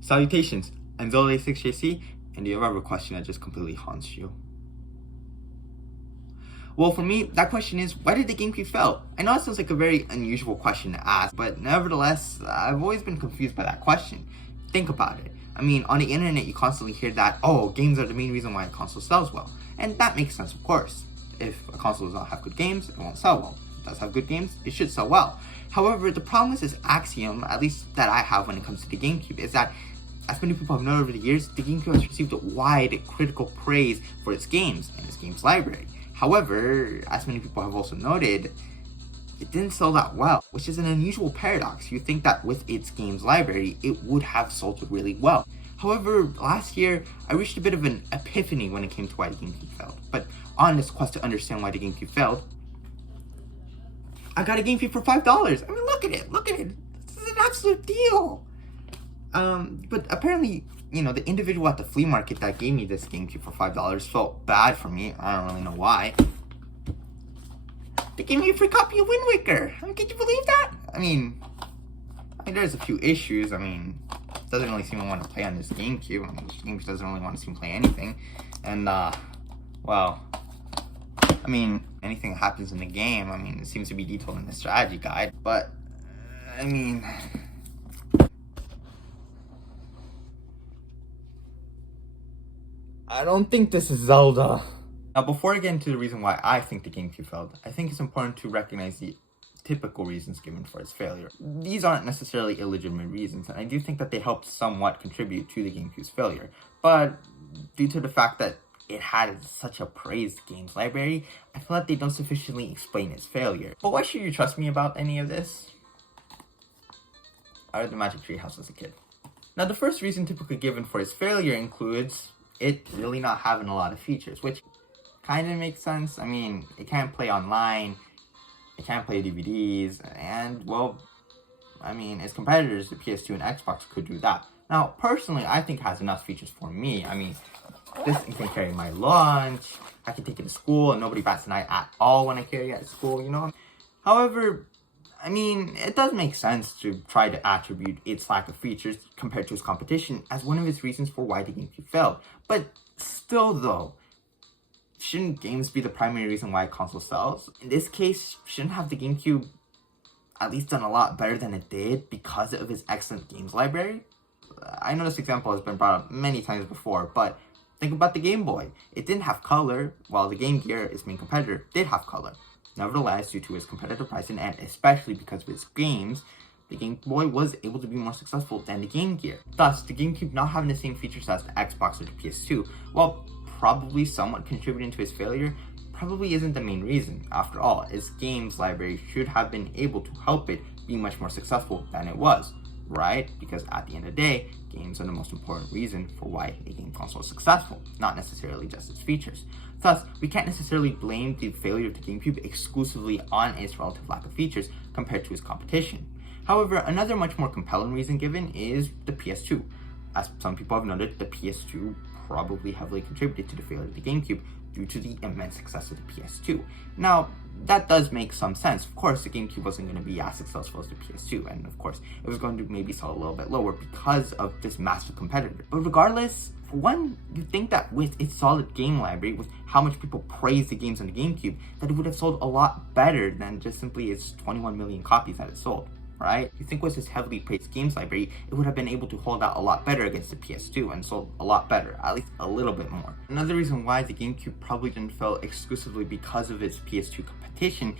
Salutations, I'm Zole6JC, and do you ever have a question that just completely haunts you? Well, for me, that question is, why did the GameCube fail? I know it sounds like a very unusual question to ask, but nevertheless, I've always been confused by that question. Think about it. I mean, on the internet, you constantly hear that, oh, games are the main reason why a console sells well. And that makes sense, of course. If a console does not have good games, it won't sell well. If it does have good games, it should sell well. However, the problem with this axiom, at least that I have when it comes to the GameCube, is that as many people have known over the years, the GameCube has received wide critical praise for its games and its games library. However, as many people have also noted, it didn't sell that well, which is an unusual paradox. You think that with its games library, it would have sold really well. However, last year, I reached a bit of an epiphany when it came to why the GameCube failed. But on this quest to understand why the GameCube failed, I got a GameCube for $5. I mean, look at it. This is an absolute deal. But apparently, you know, the individual at the flea market that gave me this GameCube for $5 felt bad for me. I don't really know why. They gave me a free copy of Wind Waker. I mean, can you believe that? I mean, there's a few issues. I mean, it doesn't really seem to want to play on this GameCube. I mean, this GameCube doesn't really want to seem to play anything. And, well, I mean, anything that happens in the game, I mean, it seems to be detailed in the strategy guide. But, I mean, I don't think this is Zelda. Now, before I get into the reason why I think the GameCube failed, I think it's important to recognize the typical reasons given for its failure. These aren't necessarily illegitimate reasons, and I do think that they helped somewhat contribute to the GameCube's failure. But due to the fact that it had such a praised games library, I feel like they don't sufficiently explain its failure. But why should you trust me about any of this? I read the Magic Tree House as a kid. Now, the first reason typically given for its failure includes it really not having a lot of features, which kind of makes sense. I mean, it can't play online, it can't play DVDs, and, well, I mean, its competitors, the PS2 and Xbox, could do that. Now, personally, I think it has enough features for me. I mean, this can carry my lunch, I can take it to school, and nobody bats an eye at all when I carry it at school, you know? However, I mean, it does make sense to try to attribute its lack of features compared to its competition as one of its reasons for why the GameCube failed. But still, though, shouldn't games be the primary reason why a console sells? In this case, shouldn't have the GameCube at least done a lot better than it did because of its excellent games library? I know this example has been brought up many times before, but think about the Game Boy. It didn't have color, while the Game Gear, its main competitor, did have color. Nevertheless, due to its competitive pricing and especially because of its games, the Game Boy was able to be more successful than the Game Gear. Thus, the GameCube not having the same features as the Xbox or the PS2, while probably somewhat contributing to its failure, probably isn't the main reason. After all, its games library should have been able to help it be much more successful than it was, right? Because at the end of the day, games are the most important reason for why a game console is successful, not necessarily just its features. Thus, we can't necessarily blame the failure of the GameCube exclusively on its relative lack of features compared to its competition. However, another much more compelling reason given is the PS2. As some people have noted, the PS2 probably heavily contributed to the failure of the GameCube due to the immense success of the PS2. Now, that does make some sense. Of course, the GameCube wasn't going to be as successful as the PS2, and of course, it was going to maybe sell a little bit lower because of this massive competitor. But regardless, for one, you think that with its solid game library, with how much people praise the games on the GameCube, that it would have sold a lot better than just simply its 21 million copies that it sold, right? You think with its heavily praised games library, it would have been able to hold out a lot better against the PS2 and sold a lot better, at least a little bit more. Another reason why the GameCube probably didn't fail exclusively because of its PS2 competition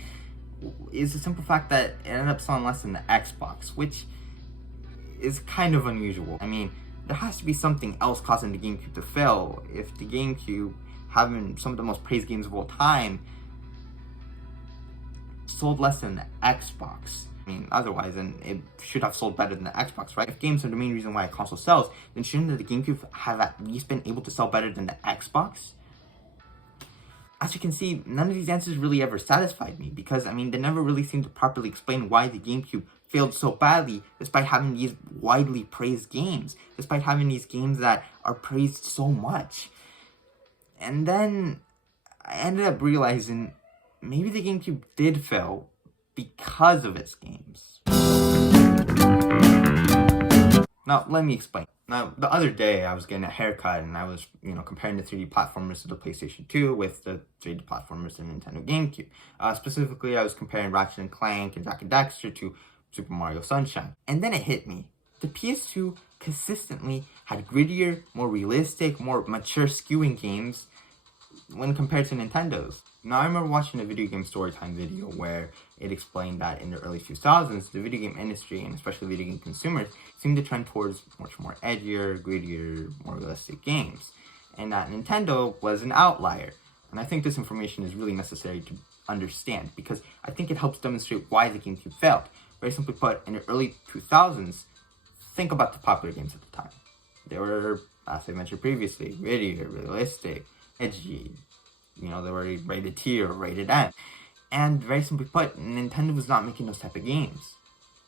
is the simple fact that it ended up selling less than the Xbox, which is kind of unusual. I mean, there has to be something else causing the GameCube to fail if the GameCube, having some of the most praised games of all time, sold less than the Xbox. I mean, otherwise, then it should have sold better than the Xbox, right? If games are the main reason why a console sells, then shouldn't the GameCube have at least been able to sell better than the Xbox? As you can see, none of these answers really ever satisfied me because, I mean, they never really seemed to properly explain why the GameCube failed so badly despite having these widely praised games, despite having these games that are praised so much. And then I ended up realizing maybe the GameCube did fail because of its games. Now, let me explain. Now, the other day, I was getting a haircut, and I was, comparing the 3D platformers to the PlayStation 2 with the 3D platformers in Nintendo GameCube. Specifically, I was comparing Ratchet & Clank and Jak and Daxter to Super Mario Sunshine. And then it hit me. The PS2 consistently had grittier, more realistic, more mature skewing games when compared to Nintendo's. Now, I remember watching a video game storytime video where it explained that in the early 2000s, the video game industry, and especially video game consumers, seemed to trend towards much more edgier, grittier, more realistic games, and that Nintendo was an outlier. And I think this information is really necessary to understand, because I think it helps demonstrate why the GameCube failed. Very simply put, in the early 2000s, think about the popular games at the time. They were, as I mentioned previously, grittier, realistic, edgy. They were rated T or rated M. And very simply put, Nintendo was not making those type of games.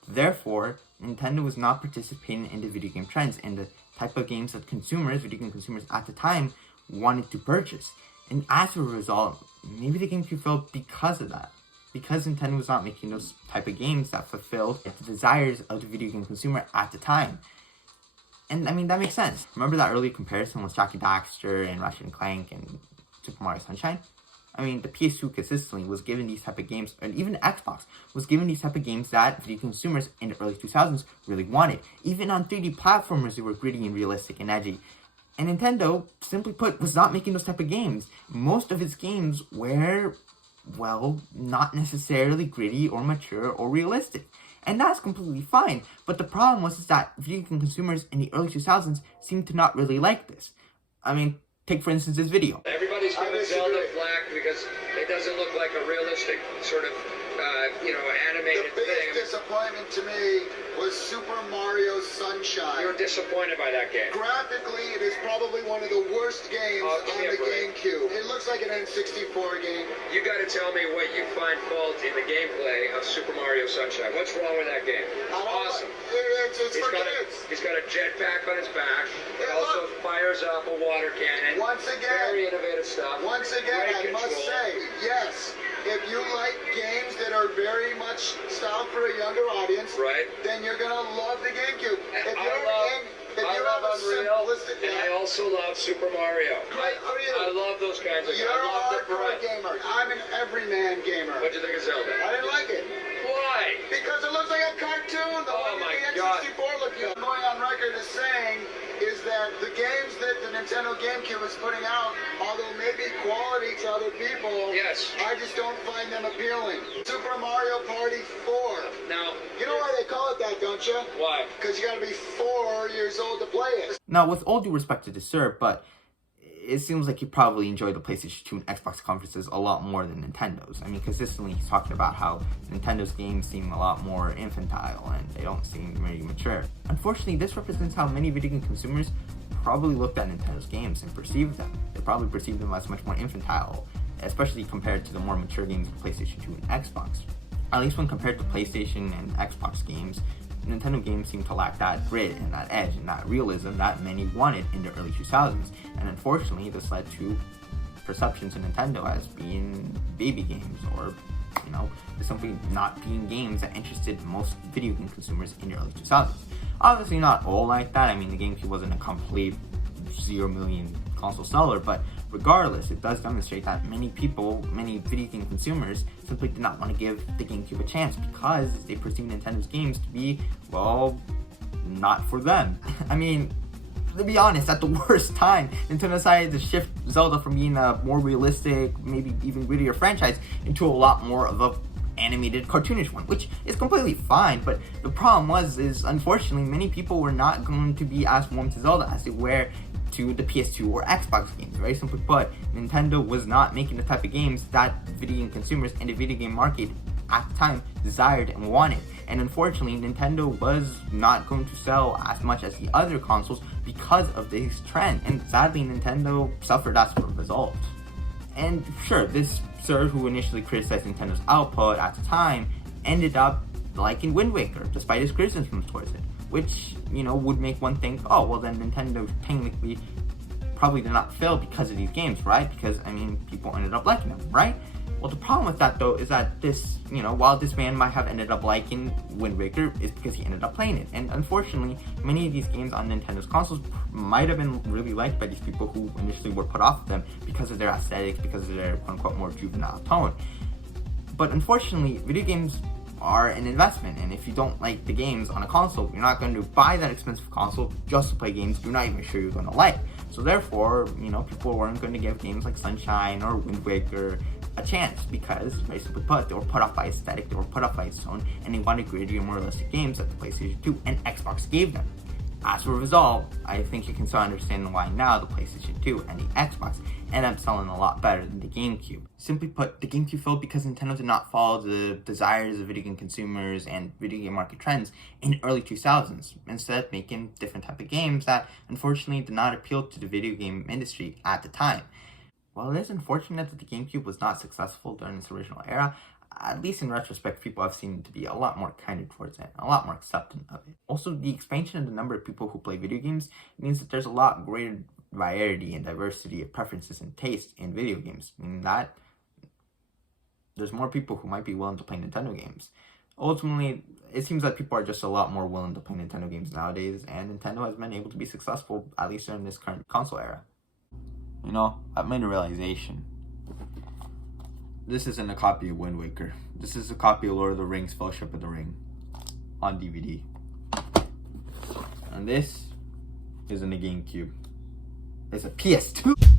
Therefore, Nintendo was not participating in the video game trends and the type of games that video game consumers at the time, wanted to purchase. And as a result, maybe the GameCube failed because of that. Because Nintendo was not making those type of games that fulfilled the desires of the video game consumer at the time. And I mean, that makes sense. Remember that early comparison with Jak and Daxter and Ratchet & Clank and Super Mario Sunshine? I mean, the PS2 consistently was given these type of games, and even the Xbox was given these type of games that video consumers in the early 2000s really wanted. Even on 3D platformers, they were gritty and realistic and edgy. And Nintendo, simply put, was not making those type of games. Most of its games were, well, not necessarily gritty or mature or realistic. And that's completely fine. But the problem was that video game consumers in the early 2000s seemed to not really like this. I mean, take for instance this video. Everybody's giving Zelda flack because it doesn't look like a realistic sort of, animated thing. The thing. biggest disappointment to me was Super Mario Sunshine. You're disappointed by that game. Graphically, it is probably one of the worst games on the GameCube. It looks like an N64 game. You got to tell me what you find fault in the gameplay of Super Mario Sunshine. What's wrong with that game? Awesome. It's for kids. He's got a jetpack on his back. It also fires up a water cannon. Once again, very innovative stuff. Once again, I must say, yes, if you like games that are very much styled for a younger audience, right, then you're gonna love the GameCube. If I love Unreal, and I also love Super Mario. Great for you. I love those kinds of games. You're a hardcore gamer. I'm an everyman gamer. What'd you think of Zelda? I didn't like it. Why? Because it looks like a cartoon. The way the N64 looked. Going on record as saying is that the games that the Nintendo GameCube is putting out, although maybe quality to other people, yes, I just don't find them appealing. Super Mario Party 4. Now, you know why they call it that, don't you? Why? Because you gotta be 4 years old to play it. Now, with all due respect to Sir, but it seems like you probably enjoy the PlayStation 2 and Xbox conferences a lot more than Nintendo's. I mean, consistently he's talking about how Nintendo's games seem a lot more infantile and they don't seem very mature. Unfortunately, this represents how many video game consumers probably looked at Nintendo's games and perceived them. They probably perceived them as much more infantile, especially compared to the more mature games of PlayStation 2 and Xbox. At least when compared to PlayStation and Xbox games, Nintendo games seem to lack that grit and that edge and that realism that many wanted in the early 2000s. And unfortunately, this led to perceptions of Nintendo as being baby games or, simply not being games that interested most video game consumers in the early 2000s. Obviously not all like that. I mean, the GameCube wasn't a complete 0 million console seller, but regardless, it does demonstrate that many video game consumers simply did not want to give the GameCube a chance because they perceived Nintendo's games to be, well, not for them. I mean, to be honest, at the worst time, Nintendo decided to shift Zelda from being a more realistic, maybe even grittier franchise into a lot more of a animated cartoonish one, which is completely fine, but the problem is unfortunately many people were not going to be as warm to Zelda as they were to the PS2 or Xbox games. Very simply put, Nintendo was not making the type of games that video game consumers and the video game market at the time desired and wanted. And unfortunately, Nintendo was not going to sell as much as the other consoles because of this trend. And sadly, Nintendo suffered as a result. And sure, this sir who initially criticized Nintendo's output at the time ended up liking Wind Waker, despite his criticisms towards it. Which, would make one think, oh, well then Nintendo technically probably did not fail because of these games, right? Because, people ended up liking them, right? Well, the problem with that though is that this, while this man might have ended up liking Wind Waker, is because he ended up playing it. And unfortunately, many of these games on Nintendo's consoles might have been really liked by these people who initially were put off of them because of their aesthetics, because of their quote-unquote more juvenile tone. But unfortunately, video games are an investment, and if you don't like the games on a console, you're not going to buy that expensive console just to play games you're not even sure you're going to like. So therefore, people weren't going to give games like Sunshine or Wind Waker a chance because, very simply put, they were put off by aesthetic, they were put off by its tone, and they wanted grittier and more realistic games that the PlayStation 2 and Xbox gave them. As a result, I think you can start understanding why now the PlayStation 2 and the Xbox end up selling a lot better than the GameCube. Simply put, the GameCube failed because Nintendo did not follow the desires of video game consumers and video game market trends in the early 2000s, instead making different type of games that unfortunately did not appeal to the video game industry at the time. While it is unfortunate that the GameCube was not successful during its original era, at least in retrospect, people have seemed to be a lot more kind towards it, a lot more accepting of it. Also, the expansion of the number of people who play video games means that there's a lot greater variety and diversity of preferences and taste in video games, meaning that there's more people who might be willing to play Nintendo games. Ultimately, it seems that people are just a lot more willing to play Nintendo games nowadays, and Nintendo has been able to be successful, at least during this current console era. I've made a realization. This isn't a copy of Wind Waker. This is a copy of Lord of the Rings, Fellowship of the Ring on DVD. And this isn't a GameCube. It's a PS2.